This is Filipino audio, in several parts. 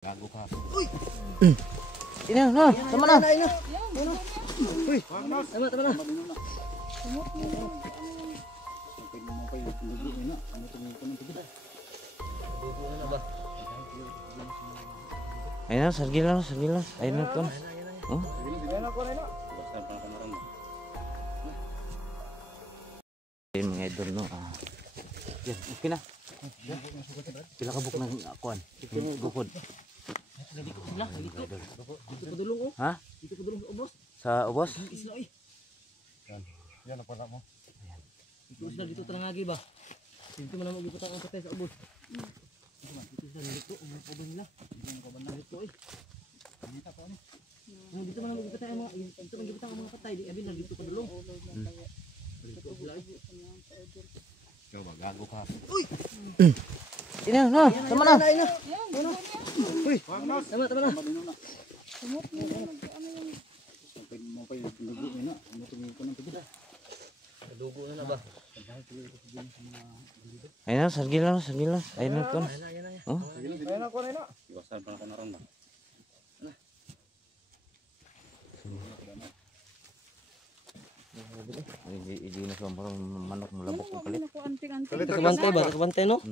Gago ka. Uy! Ina na, tama na. Uy, tama na. Ayun na, sargil lang. Ayun na ito. Oh? Ayun mga idol, no? Yan, okay na. Pila ka buk ng akuan. Bukod. Dito padulong oh. Ha? Dito padulong sa ubos. Sa ubos? Isla eh. Yan ang pala mo. Dito isla dito tanangagi ba? Dito man mo giputang ang patay sa ubos. Dito isla dito ang ubos nila. Ang kaban na dito eh. Dito pa ni. Dito man mo giputang ang mga dito man giputang ang mga patay di abi na dito padulong. Dito isla eh. Ikaw ba gago ka? Uy! Ina na, tama na. Uy! Tama na. Dugo na ba? Ayun na, sargil lang. Ayun na ito. Oh? Iwasan pa na naron ba? Hindi na sa parang manok mulabok ng kalit. Nakabantay ba? Nakabantay no?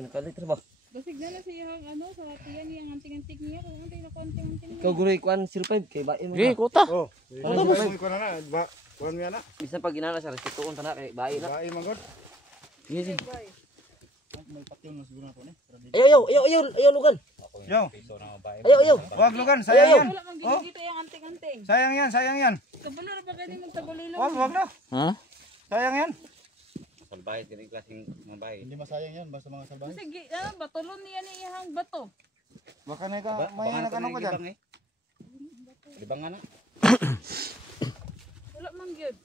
Pinakalit ba? Basig na siya ano sa tiyan niya ang anting-anting niya kung antay na anting-anting. Ikaw guri kuan 05 kay bae mo. Sige, kuta. Oh, ano ba? ko na na, ba? Kuan mi ana. Bisa pag ginana sa respetuon tana kay bae na. Bae man god. Sige. May patyon na siguro ako ni. Ayaw lugan. Yo. Ayaw. Wag lugan, sayang yan. Wala mang gigito yung anting-anting. Sayang yan. Kabalo ra pa kani magtabulilo. Wag na. Ha? Sayang yan. Salbahe, kini klaseng mabahe. Hindi masayang yan basta mga salbahe. Sige, batulon niya ni iyang bato. Baka na ka may nagano ka diyan. Libang ana. Wala mang gyud.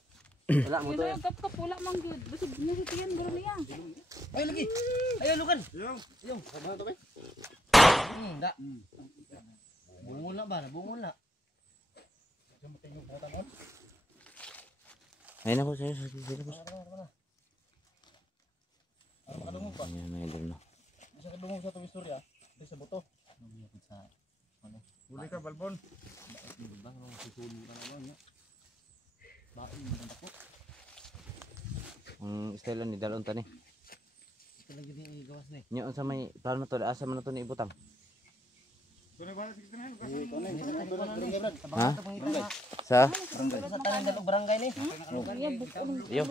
Wala mo to. Yung kap wala mang gyud. Basig na si tiyan guro niya. Ay lagi. Ayaw lugan. Yo, sama to ba? Da. Bungol na ba? Bungol na. Ayun na po, sa'yo. Ayan na idol na. Sa kadungog sa tuwing istorya, di sa buto. Huli ka balbon. Ang style ni dalon tani. Ito lagi din igawas ni. Nyo sa may plano to, asa man na to ni ibutang. Ha? Sa? Sa tanang dalog barangay ni. Ayo.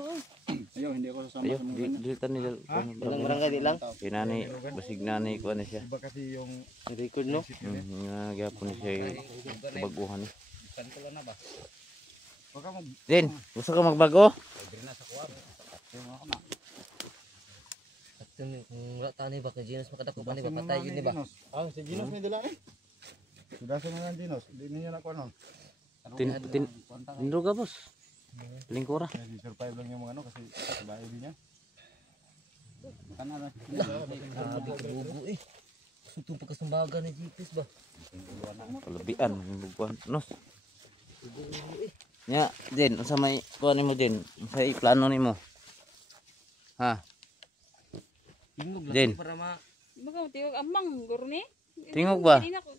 Ayo, hindi ako sasama Ayo, sa mga dilitan ni dal. Ilang barangay di lang. Kinani, basig nani ko na siya. iba kasi yung Record no. Nga gyapon ni siya baguhan ni. Kanto na ba? wag ka mag Din, gusto ka magbago? At kung wala tani ba kay Ginos makadako pa ni ba patay yun ni ba? Ah, si Ginos may dala eh. Sudasan mo ng Ginos, hindi niyo na kuno. Tindro ka boss. Lingkura. Kasi survive lang yung mga ano kasi bahay din niya. Kana na. Grabe ka bugo eh. Sutong pagkasumbagan ni Jipis ba? Kalabian, buguan. Nos. Nya, Din, unsa may kuan nimo Din? Unsa plano nimo? Ha? Tingog Din. lang para ma Baka tiwag amang guro ni. Tingog ba? Hindi na ko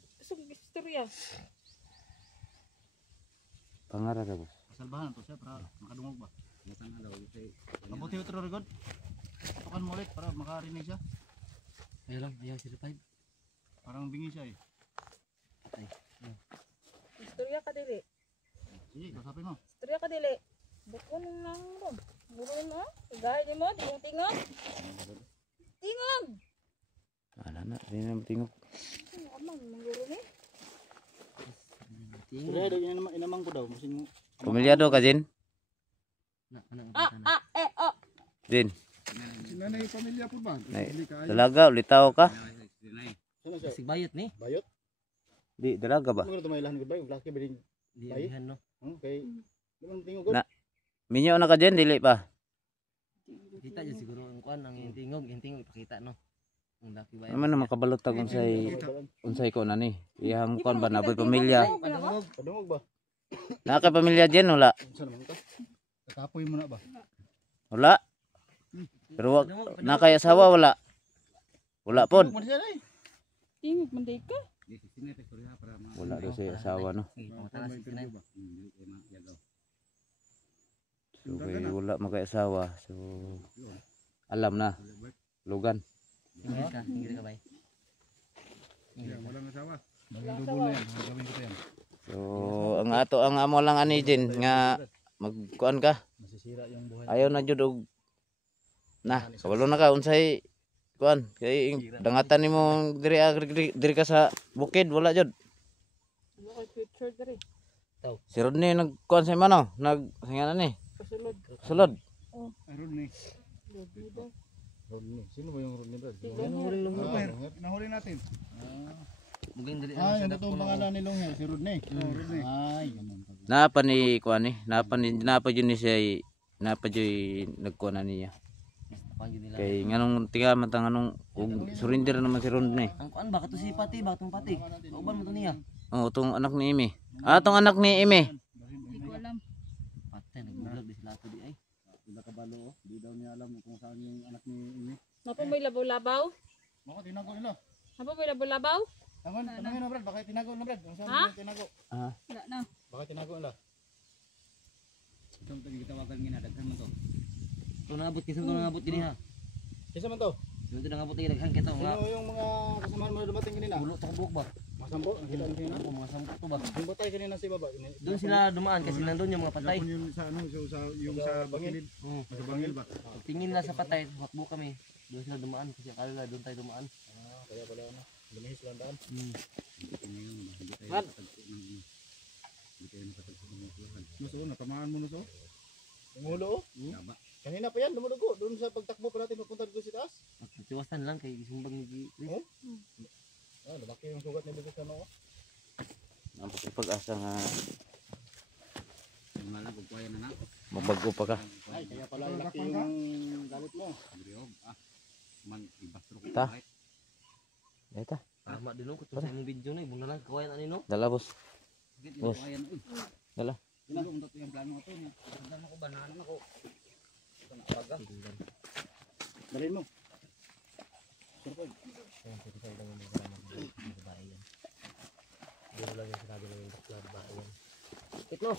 istorya. Pangarap ka boss. Salbahan to siya para makadungog ba. Mabuti utro regod. Tukan mo ulit para makarinig siya. ayaw 05. Parang bingi siya eh. Istorya ka dili. Sige, kasapin mo. Istorya ka dili. Bukon nang ron. Guro mo. Gaya mo, tingog. Tingog. Ala na, di na tingog. Amang guro ni. Pero daw inamang ko daw, masing Pamilyado ka Din? Din. sinanay pamilya po ba? Nay, dalaga ulitaw ka? Sana siya? Sigbayot ni. Bayot? Di dalaga ba? Ano tumaylahan ko ba? Laki ba din? Di Bayot? abihan no. Okay. Naman tingog ko. Na. Minyo na ka Din, dili pa. Kita jud siguro ang kuan ang tingog ipakita no. Ang laki ba. Naman na makabalot tag unsay ko na ni. Iyang kuan ba naboy pamilya? Padungog ba? Naka pamilya Din wala. Saan naman ka? Kakapoy mo na ba? Wala. Pero nakay asawa wala. Wala pod. Padungog mo na siya eh. Tingog man day ka. Di sini pa istorya para Wala daw siya asawa no. Sige, pangutara si Sinay. Hindi kayo magyagaw. So kay wala magkaasawa. So alam na. Lugan. Ingrid ka bay. Walang asawa. Dubo na yan. Gagawin ko yan. So ang amo lang ani Jin nga magkuan ka. Masisira yung buhay. Ayaw na jud og na kabalo na ka unsay kuan kay dangatan nimo diri ka sa bukid wala jud. Ano kay future diri? Si Rodney nagkuan sa mano nagsinganan ni. Kasulod. Sulod. Rodney. Dito. Rodney. Sino ba yung Rodney, Brad? Nahuli natin. Muging dali Yan ito ang pangalan ni Longher, si Rodney. Rodney. Ay, ganun. Napa ni kuan ni napa jud ni siya napa jud nagkuan na niya. Kay nganong tiga man tang anong surrender naman si Rodney. Ang kuan ba kato si Pati ba tong Pati? Kauban mo to niya. Oh, tong anak ni Imi. Tong anak ni Imi. Hindi ko alam. Pati nagbulag di sila to di ay. Sila kabalo, di daw niya alam kung saan yung anak ni Imi. Napa may labaw-labaw? Baka tinago nila. Napa may labaw-labaw? Tangan na, Brad. Baka tinago na, Brad. Kung saan Ha? nila tinago. Wala na. Baka tinago nila. Itong tagitawagan nga daghan mo to. Kung nangabot kasi kung nangabot gini ha. Kisa man to? Dito nangabot lagi daghan kita nga. Sino yung mga kasamahan mo na dumating kanina? Bulo to buok ba? Masambo? Nakita mo kanina? Ako mga sampo to ba? Yung batay kanina si baba. Doon sila dumaan kasi nandun yung mga patay. Yung sa ano, yung sa Bangil. Sa Bangil ba? Tingin nila sa patay, hakbo kami. Doon sila dumaan kasi akala nila doon tayo dumaan. Kaya pala ano. Lumihis lang daan. Brad, Nuso, natamaan mo Nuso? Yung ulo oh. Kanina pa yan, lumudugo. Doon sa pagtakbo pa natin papunta doon sa taas. tiwasan lang kay sumbang ni Chris. Lumaki yung sugat ni Bigos na ako. Ang pag-asa nga Malang kung kaya na na. mabago pa ka. Ay, kaya pala laki yung galit mo. Griog. Man ibastro ko Ta. kahit. Eta, Tama din no, kung sa imong video na, ibon na lang kawayan ani no. dala boss. Git Boss. kaya na. Dala. Ilong to yung plano ko to. Tanda ko banana ako. Kana baga. Dalhin mo. Dito lang yung sinabi ng bakla babae yan. Itlo.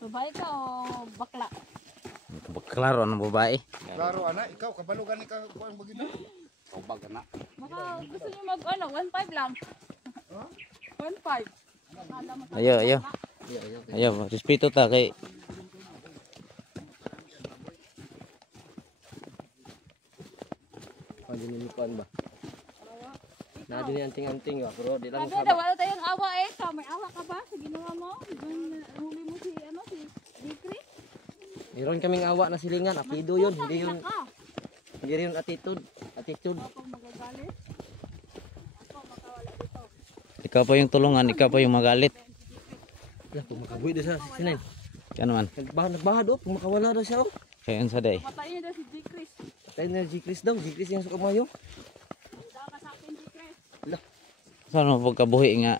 Babae ka o bakla? Klaro ang babae. Klaro anak, ikaw kabalugan ni ka kuan bagina. O baga na. Baka gusto niyo mag ano, 1.5 lang. 1.5. Alam mo. Ayo. Ayo, respeto ta kay Ano din yung kuan ba? Na din yung anting-anting ba, pero di lang Sabi daw, wala tayong awa eh. So, may awa ka ba sa ginawa mo? Yung huli mo si, ano, si Dikri? Meron kaming awa na silingan, apido yun, hindi yun, Ka. hindi rin attitude. Ako magagalit. Ako makawala dito. ikaw pa yung tulungan, ikaw pa yung magalit. Ya, kung makabuhi doon sa sinin. Kaya naman. Nagbahad oh, kung makawala daw siya oh. Kaya sa day. Patayin niyo daw si Dikri. Tayo na G-Chris daw, G-Chris yung suka mayo. Handa ka sa akin, Dikri. Saan mo pagkabuhi nga?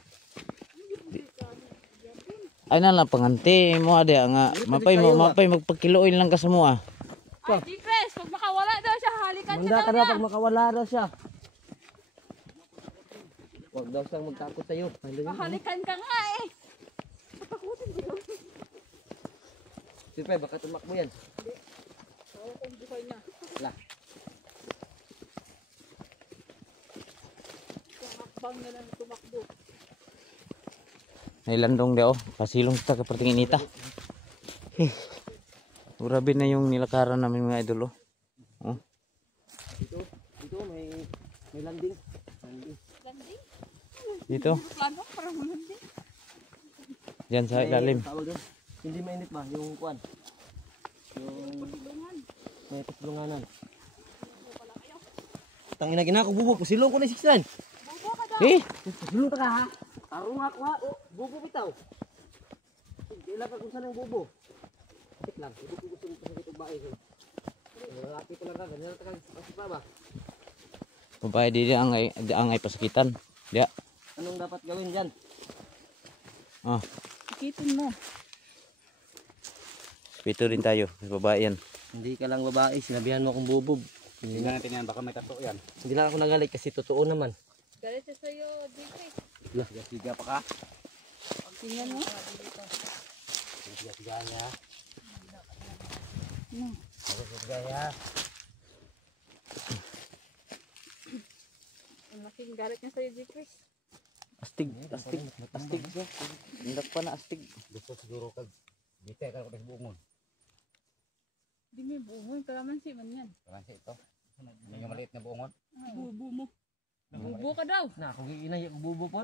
Ay na lang panganti mo ade nga mapay magpakiluoy lang ka sa mo ah. Ay, Dikri, pag makawala daw siya, halikan Manda ka ka daw na niya. pag makawala daw siya. Huwag daw siyang magtakot sa'yo. Halikan ka nga eh. Patakutin ko yun. Siyempre, baka tumakbo yan. Oo, kung buhay niya. Wala. Tumakbang na lang tumakbo. Nailandong daw, pasilong kita ka pertingin ita. Grabe na yung nilakaran namin mga idolo. Oh. Dito may landing. Landing. Landing? Dito, Plano, parang landing. diyan sa ilalim. Tawag doon. Hindi mainit ba? Yung kuwan. Yung Tulungan. may paslunganan. Tangina gina ko bubog. Pasilong ko na 69. Bobo ka daw. Eh, Pasilong ka ha. Tarong ako ha. Oh, bubo bitaw. Kailan ka kung saan ang bubo. Tik lang. Hindi ko gusto sa itong bae ko. Lalaki ko lang ka. Ganyan ka kasi pa ba? babae di ang ay pasakitan. Dia. Anong dapat gawin dyan? Ah, Ikitin mo. pito rin tayo, babae yan. Hindi ka lang babae. Sinabihan mo akong bubog. Tingnan natin yan, baka may tato yan. Hindi lang ako nagalit kasi totoo naman. Galit siya sa'yo, Jeffrey. Siga pa ka. Tingnan mo. Siga niya. Hmm. Siga niya. Ang laking galit niya sa'yo, Jeffrey. Astig siya. Hindi pa na astig. Gusto siguro kag dito ka ko buungon. Hindi may bumo. Kalamansi man yan. Kasi ito. May maliit na buungon. Bubo mo. Bubo ka daw. Na, kung iinay ako bubo po.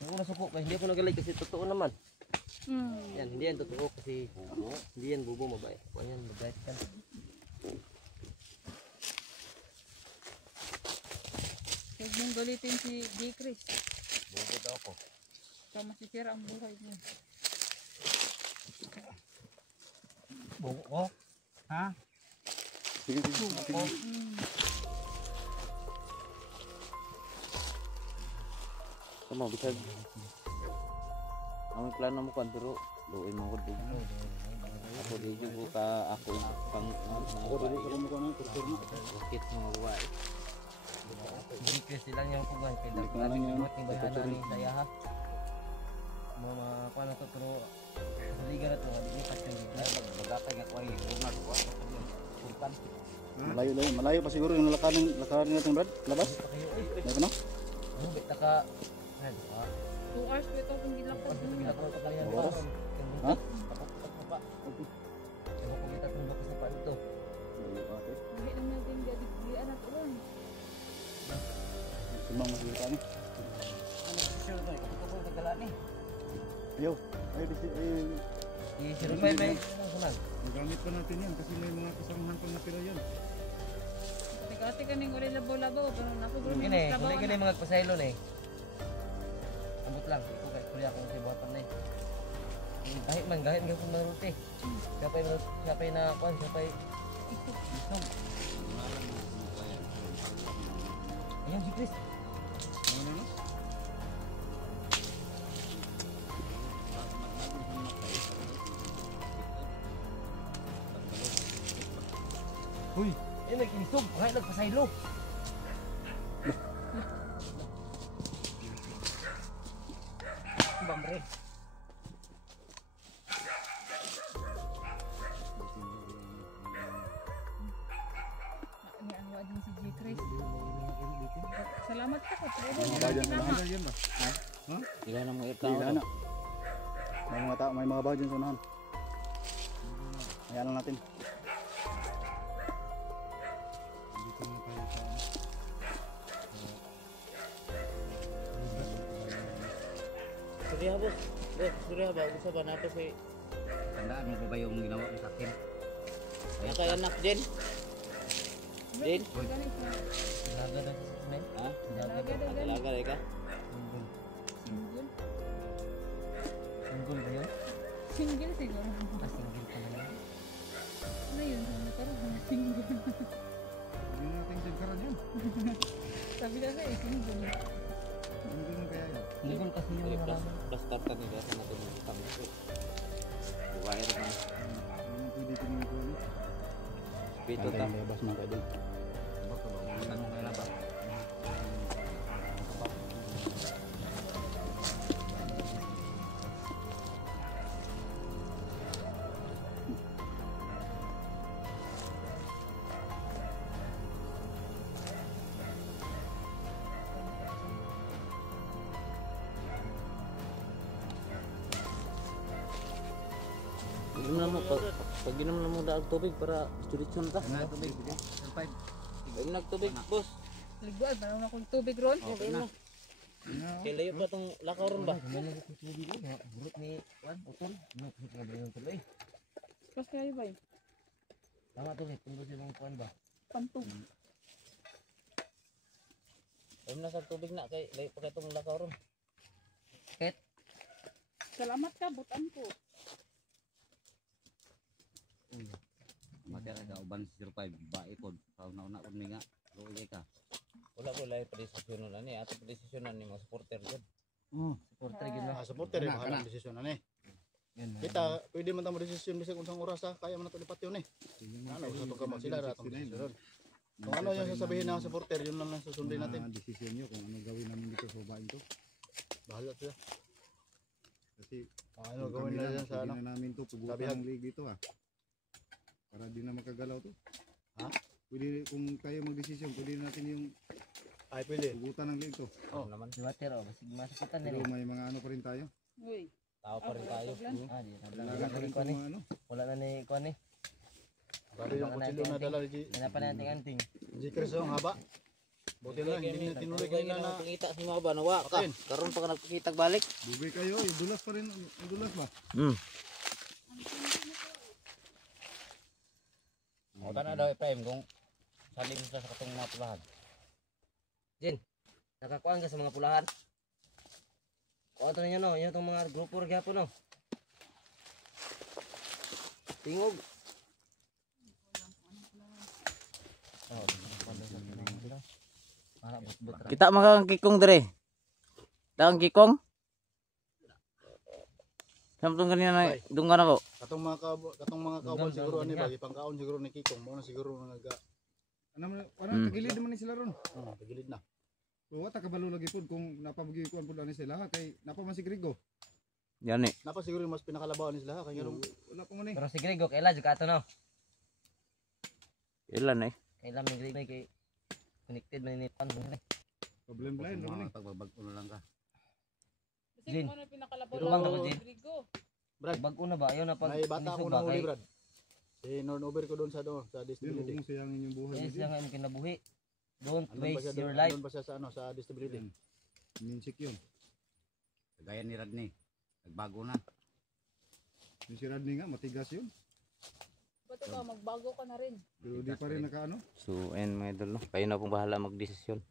Ako nasuko kaya hindi ako nagalit kasi totoo naman. Yan, hindi yan totoo kasi hindi yan bubo, mabait. Kung yan, mabait ka. Huwag mong galitin si Jeffrey. Bugo daw ako. Ikaw masisira ang buhay mo. Bugo ko? Ha? Kamu bisag. Ang plano mo kan pero luoy mo ko din. Ako di juga ka ako pang Ako dili sa kumukuha ng kurkur mo. bakit mga buhay. Hindi kasi lang yung kugan. Kaya Hindi ko dapat lang yan. buhat ng bayanan ni saya ha. Mga paano to pero liga na to, hindi pa siya liga. Magatay nga ko ay rumag ko. Sultan. Malayo pa siguro yung lakarin natin Brad, labas. Ano no? Ano bita ka? 2 hours pa ito kung gilakad. Ginagawa ko pa yan. Oras? Ha? Tapos pa. Ano kung kita itong bakas na pa dito? Hindi naman natin gadigdian at ulan. Sumang masalita ni. Ano kasi siya ito? Ito ko nagdala ni. Yo, ay Si may sunag. Magamit pa natin yan kasi may mga kasamahan pa na pila yan. Ate ka ning uli labaw-labaw. Pero napagulong Gini, yung trabaho gini mga pasaylo ni. Ambot lang, ito kay kuya kung si buhatan ni. Kahit man, kahit nga kung maruti. Siya pa'y na, kuan, siya pa'y isog. Ayan si Chris. Huy, nag-isog, kahit nagpasaylo. Bambre. Ni ang wa din si Jeffrey. Salamat ka po. Mga bayan sa unahan. Yan ba? Ilan na mo Hindi ikaw. na. May mga tao, may mga bayan sa unahan. Ayan lang natin. Surya boss. Surya ba usa ba nato kay Tandaan mo ba yung ginawa mo sa akin? Kaya kay anak din. Din. Galit na. Ilaga na sa men. Ha? Talaga daw galit. Talaga ray ka. Single. Single ba yun? Single siguro. Single ka na yun. Ano yun? Nagkaroon single. Hindi natin singkaran yan. Sabi na sa single. Hindi mo kaya yan. Single kasi yung Plus marami. plus tartan nila sa natin ng utang. Buhay ra man. Hindi pwede tingin ko. Pito ta. Labas mga kaidol. Baka ba? Ano nga na ba? Inom na mo pag inom na mo daag tubig para diretso na ta. Ano tubig? Survive. Inom na tubig boss. Liguan, parang akong tubig ron. Okay na. Kay layo pa tong lakaw ron ba? May nagit ng tubig yun. Burot ni Juan, utol. Ano, kasi nga ba yung tuloy? Kas kayo ba yun? Tama to, tunggu siya ng Juan ba? Pantog. Inom na sa tubig na kay layo pa kay tong lakaw ron. Salamat ka, butan ko. Matira ka uban si survive bae pod. Sa una-una pod mi nga. Luoy ka. Wala ko layo pa desisyonan ani ato pa desisyonan ni mga supporter jud. Supporter yun na. Supporter yung bahalang desisyon na ni. Kita, pwede man tamo desisyon bisag unsang oras ha, kaya man nato lipat yun eh. Ano sa pagkama sila ra tong desisyon. Kung ano yung sasabihin ng supporter, yun lang ang susundin natin. Desisyon nyo kung ano gawin namin dito sa babaeng to. Bahala sila. Kasi Ano gawin na yan sa ano? na namin to, Sabi pugutan ng league dito ha. Para di na makagalaw to. Ha? Pwede kung tayo magdesisyon, pwede natin yung Ay, pwede. pugutan ng league to. Naman si Water oh, basig masakitan Pero din. may mga ano pa rin tayo. Uy. Tao pa rin tayo. Paglan. Ah, di na Kailangan pa rin kuan ni. mga ano. Wala na ni kuan ni. Bari yung kutsilyo na dala ni Wala pa nating anting. Chris ang haba. Buti na, hindi na tinuloy kanina na. Pangita sa mga ba nawa ka. Atin. Karon pa ka nagpakitag balik. Dugay kayo, dulas pa rin, dulas ba? O na daw Efraim kung salim sa katong mga pulahan. Nakakuan ka sa mga pulahan. O to ninyo no, inyo tong mga grupo ra gyapon no. Tingog. Oh, para bot-bot ra. Kita makang kikong dire. Taang kikong. Samtong kanina na dunggan ako. Katong mga kawan siguro ani ba, ipangkaon siguro ni Kikong, mo na siguro nga Ano, tagilid naman ni sila ron. pagilid na. Kung wata kabalo lagi po kung napamagikuan po ni sila ha, kay napaman si Grigo. Yan eh. Napa siguro yung mas pinakalabawan ni sila kay ngarong Wala pa ni. Pero si Grego kaila jud ato no. Ilan eh. Kaila mi Grego kay connected man ni pan. Problem blind naman eh. Pagbabag-o na lang ka. Kasi Jin. kung ano pinakalabaw Pero bang lang dapat, Jin? Rodrigo. Bago na ba ayo na pag may bata ako nisog na ba, huli kay- brad. Si Nornover ko doon sa Yun, huwag disability. mong sayangin yung buhay Yes, niya. yang imong kinabuhi. Don't Andun ba siya waste your doon? life. Andun ba siya sa sa disability? Minsik yun. Kagaya ni Radney. Nagbago na. Yung si Radney nga, matigas yun. Ba't ka magbago ka na rin? Pero di pa rin nakaano. So ayun mga idol no. Kayo na pong bahala magdesisyon.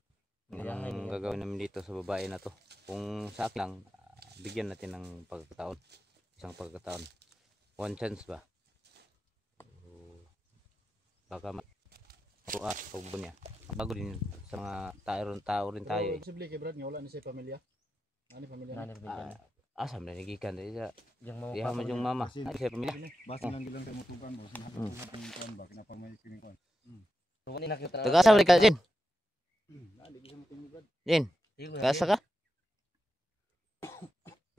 Anong gagawin namin dito sa babae na to. Kung sa akin lang, bigyan natin ng pagkakataon. Isang pagkakataon. One chance ba? So, baka pagbo niya. Bago din yun sa mga tao rin tayo eh. Posible kay brad nga wala ni sa pamilya. Ani pamilya. Nanay pamilya. Asam na nagikan dahil sa Yang mau iha man yung mama. Ay sa pamilya. Basta lang bilang tayo matukan mo. Sinabi ko yung kuan ba, kinapamay kinikon. Tuwan ni nakita. Taga-asa ka din. Di bisa mo tingin brad. Din. Taga-asa ka?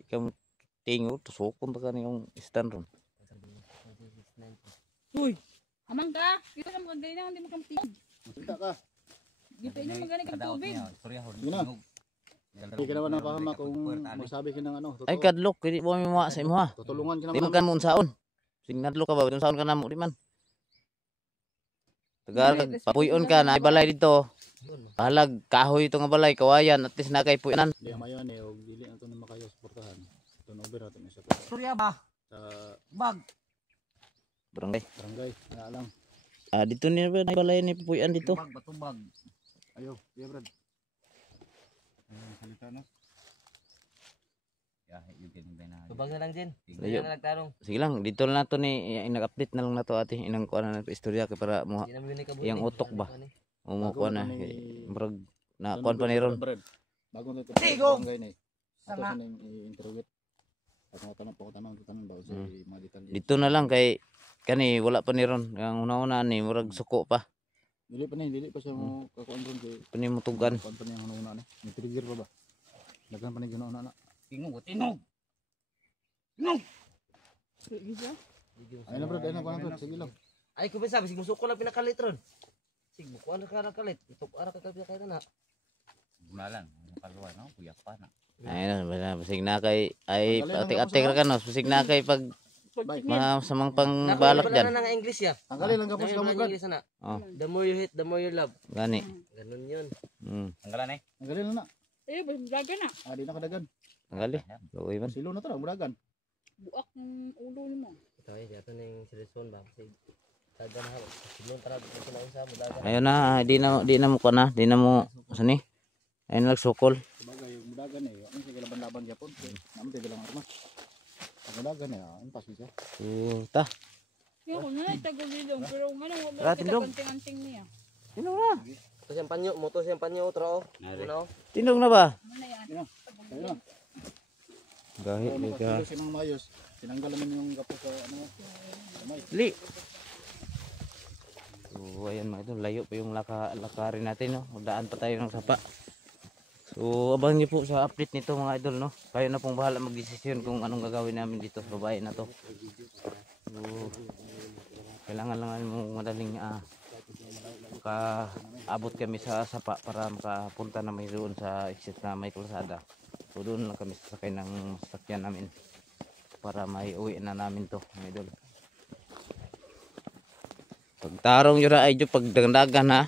Ikaw tingo tusukon ta kaniyong stand ron. Uy! Amang ka! Kita ka magagay na, hindi mo kang tingin. Kita ka. Dito inyo magagay kang tubig. Storya ho. Yun na. Hindi ka naman nakahama kung magsabi ka ng ano. Ay Totoo. kadlok kini mo mga sa imo ha. Tutulungan ka Di naman. man kan mo unsaon. Sing nadlok ka ba unsaon ka namo di man. Tagal papuyon ka na balay dito. Balag kahoy ito nga balay kawayan at least na kay puyanan. Di mayon eh, og dili na to na makayo suportahan. Turnover natin sa Storya ba? Bag. Barangay. barangay. Nga lang. Ah dito ni ba na balay ni puyan dito. Bag batubag. Ayo, iya brad. Salita no. Ya, yung kinibay na. Tubag na lang din. Layo. Na nagtanong. Sige lang dito na to ni nag-update na lang na to ate inang kuan na istorya kay para mo Di naman kabuhi. Yang utok ba? umukuha na. Bago Murag na kuan pa ni ron. Brad. Bago na ito. Tigong! Barangay na eh. Ato Sama. sa nang i-interrogate. At mga tanong pa ko tanong ba sa mga detalye. Dito na lang kay kani wala pa ni ron. Ang una-una ni murag suko pa. Dili pa siya mo kakuan ron kay Panimutugan. kuan pa niya ang una ni. May trigger pa ba? Daghan pa ni ginoon na. Tingog, tingog. Sige siya. Ayun na brad, ayun na brad. Sige lang. Ay ko ba sabi sig musuko lang pinakalit ron. Sig bukuan ka na kalit. Itok ara ka kay na. Bunalan. Nakaluwa, no? Kuya pa na. Ayun na basig na kay ay atik-atik ra kanos basig na kay pag mga samang pangbalak Wala diyan. na nga English ya. Tanggalin lang kapos ka mo brad. English na. Oh. The more you hate, the more you love. Gani. Ganun yun. Tanggalan eh. Tanggalin lang na. Eh, vlogger na. Di na kadagan. Tanggali. Luoy man. Silo na to lang muragan. Buak ng ulo ni mo. Ito ay dito na yung seleksyon ba. Kasi taga na hawak. Silong tara dito na isa mo daga. Ayun na di na mo kana, di na mo sani. Ayun nagsukol. Sabagay muragan eh. Ano sa laban-laban gyapon. Naman tayo lang armas. Muragan eh. Ang paso siya. Ta. Kaya ko na itagulilong. Pero nga nang wala Ratin kita dong. kanting-anting niya. Sino na? Ito siyang panyo. Moto siyang panyo. Tro. Nari. Ano? Tindog na ba? Ano na yan? Ayun na. Gahi Ano ni pa ka. silo si Mang Mayos. Tinanggal naman yung gapo sa ano. Li. So ayan mga idol, layo pa yung lakarin natin no. Daan pa tayo ng sapa. So abangan niyo po sa update nito mga idol no. Kayo na pong bahala magdesisyon kung anong gagawin namin dito sa babae na to. So kailangan lang namin madaling makaabot kami sa sapa para makapunta na may doon sa exit na may kalsada. So doon lang kami sasakay ng sasakyan namin para may uwi na namin to mga idol. Pagtarong yun ay pagdagan ha.